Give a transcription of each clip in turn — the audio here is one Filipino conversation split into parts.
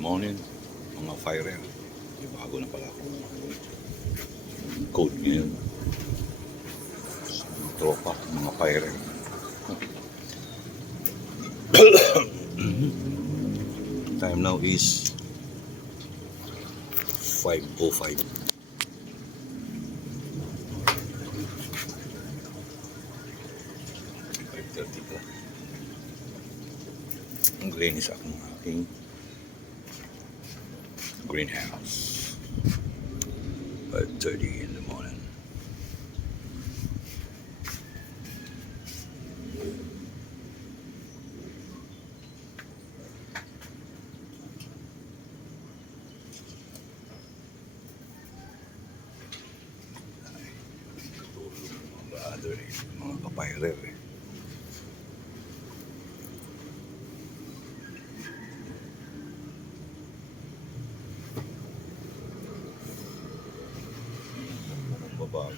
morning, mga firer. Bago na pala akong code ngayon. Tropa, mga firer. Time now is 5:05. 5:30 pa. Ang linis akong aking greenhouse. 5:30 in the morning. Mga papayrer eh. Babag.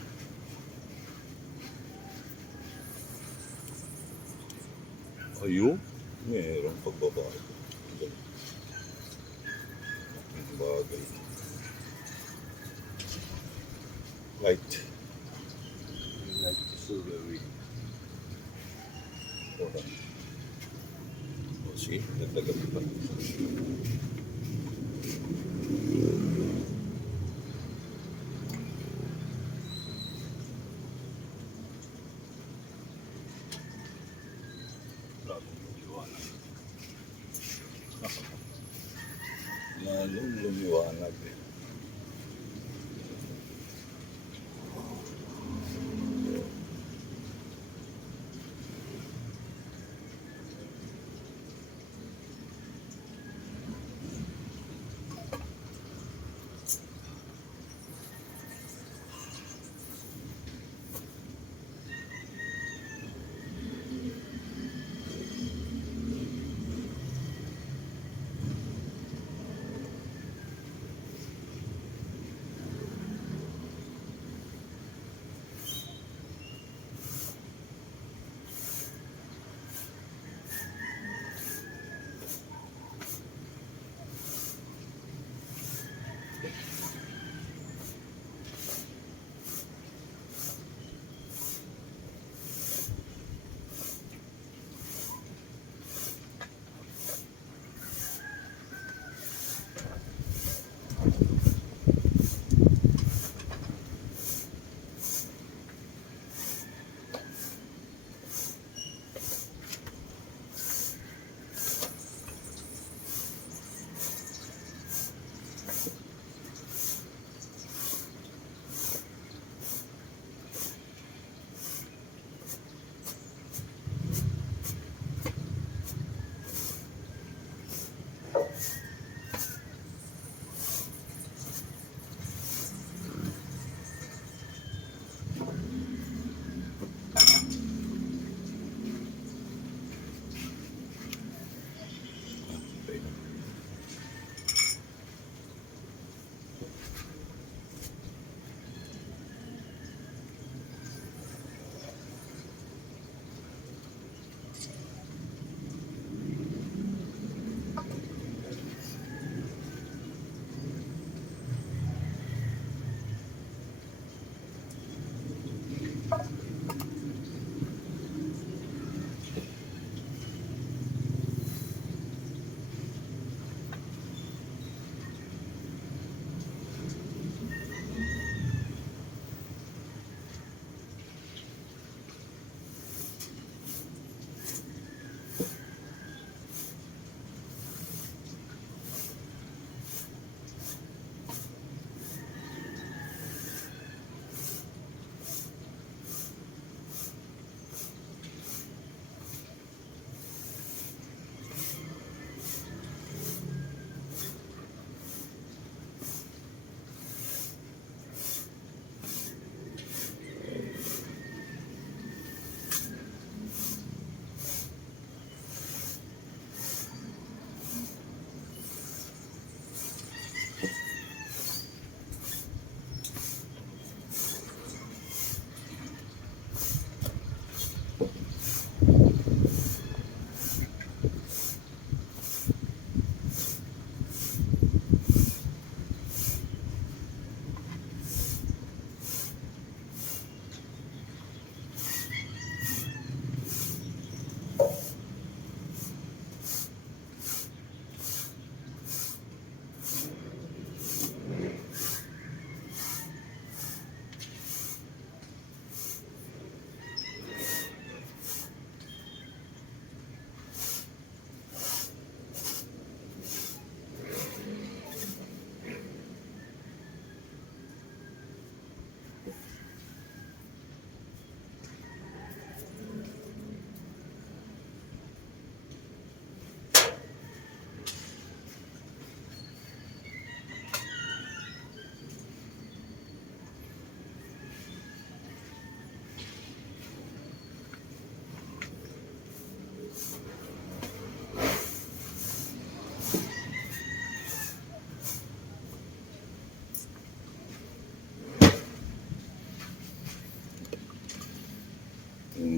Ayun, mayroong pagbabago. Ang bagay. Light. Light is so very important. O see, nagdagan pa. Lalong lumiwanag eh.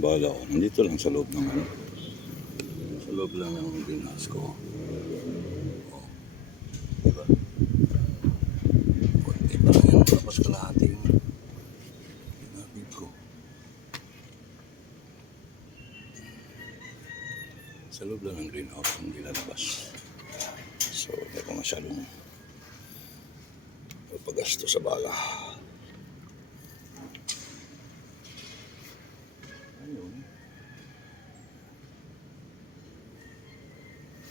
bala ko. Nandito lang sa loob ng ano. Sa loob lang ng greenhouse ko. Oh, diba? Konti pa lang yan. Tapos kalahati yung ginapit ko. Sa loob lang ng greenhouse, hindi lalabas. So, hindi ko masyadong pagasto sa bala. Ayun.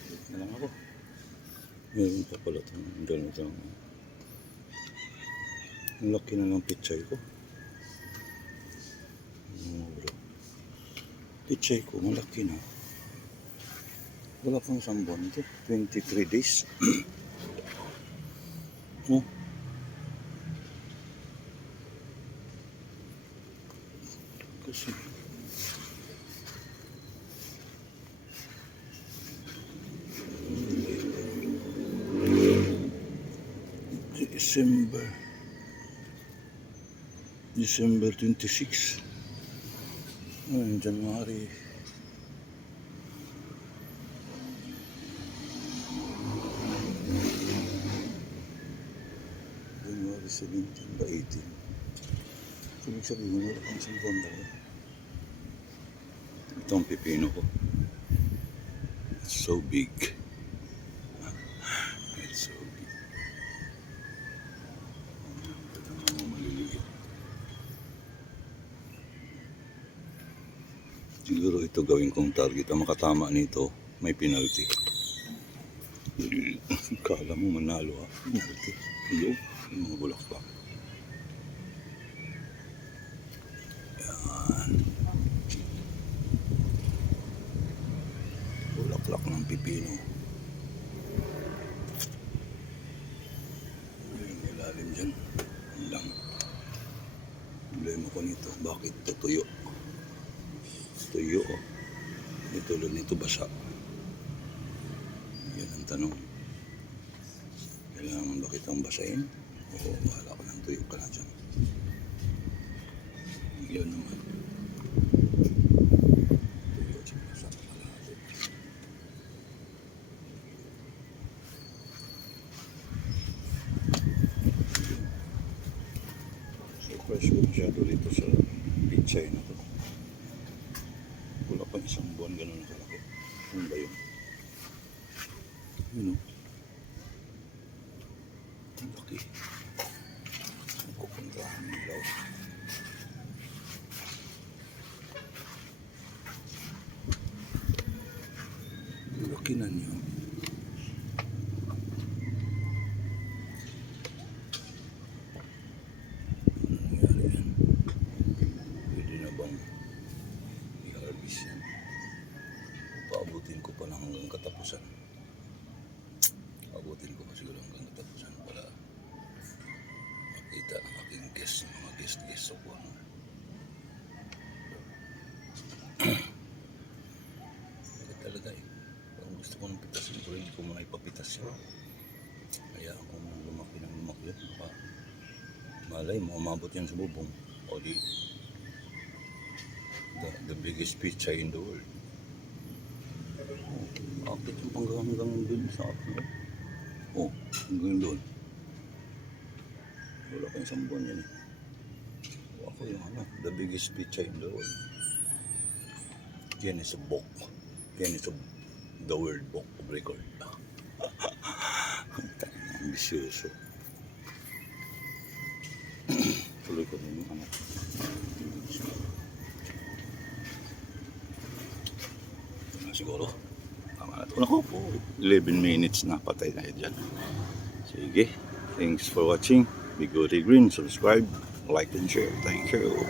Balik na lang ako. Meron pa pala itong ganitong. Ang laki na ng pichay ko. Bro. Pichay ko, malaki na. Wala pang isang buwan ito. 23 days. Oh. Kasi December 26. January. January 17 ba 18? So, ibig sabihin, wala pang isang buwan talaga. Ito ang pipino ko. It's so big. It's so big. Ito na mga maliliit. Siguro ito gawin kong target. Ang makatama nito, may penalty. Kala mo manalo ha. Penalty. Iyo, yung mga bulaklak. Yan. Bulaklak ng pipino. Yung ilalim dyan. Yan lang. Problema ko nito. Bakit tutuyo? Tuyo. Ito lang nito basa. Yan ang tanong. Kailangan ba kitang basahin? Oo, bahala ko ng tuyo ka na dyan. Yun naman. Tuyo at basa. So, fresh ko masyado rito sa pichay na to. Wala pa isang buwan ganun na kalaki. Ano ba yun? Yun o. Ang laki. Ang kukuntrahan ng ilaw. Ang laki na niyo. Ano nangyari yan? Pwede na bang i-harvest yan? Paabutin ko pa lang hanggang katapusan. Paabutin ko pa siguro hanggang katapusan para makita ang aking guest, mga guest o kung ano. Bakit talaga eh? Parang gusto ko ng pitasin pero hindi ko muna ipapitas yan. Kaya ako nang lumaki ng lumaki yan. Baka malay mo, umabot yan sa bubong. O di, the biggest pizza in the world. Oh, akit yung hanggang dun sa akin. Oh, hanggang doon. Wala pa isang buwan yan eh. Ako yung ano, the biggest pizza in the world. Yan is a book. Yan is the world book of record. Ambisyoso. Tuloy ko rin yung ano. Siguro. Tama na ito. Ako po. 11 minutes na. Patay na yan dyan. Sige. Thanks for watching. Bigote Green. Subscribe, like, and share. Thank you.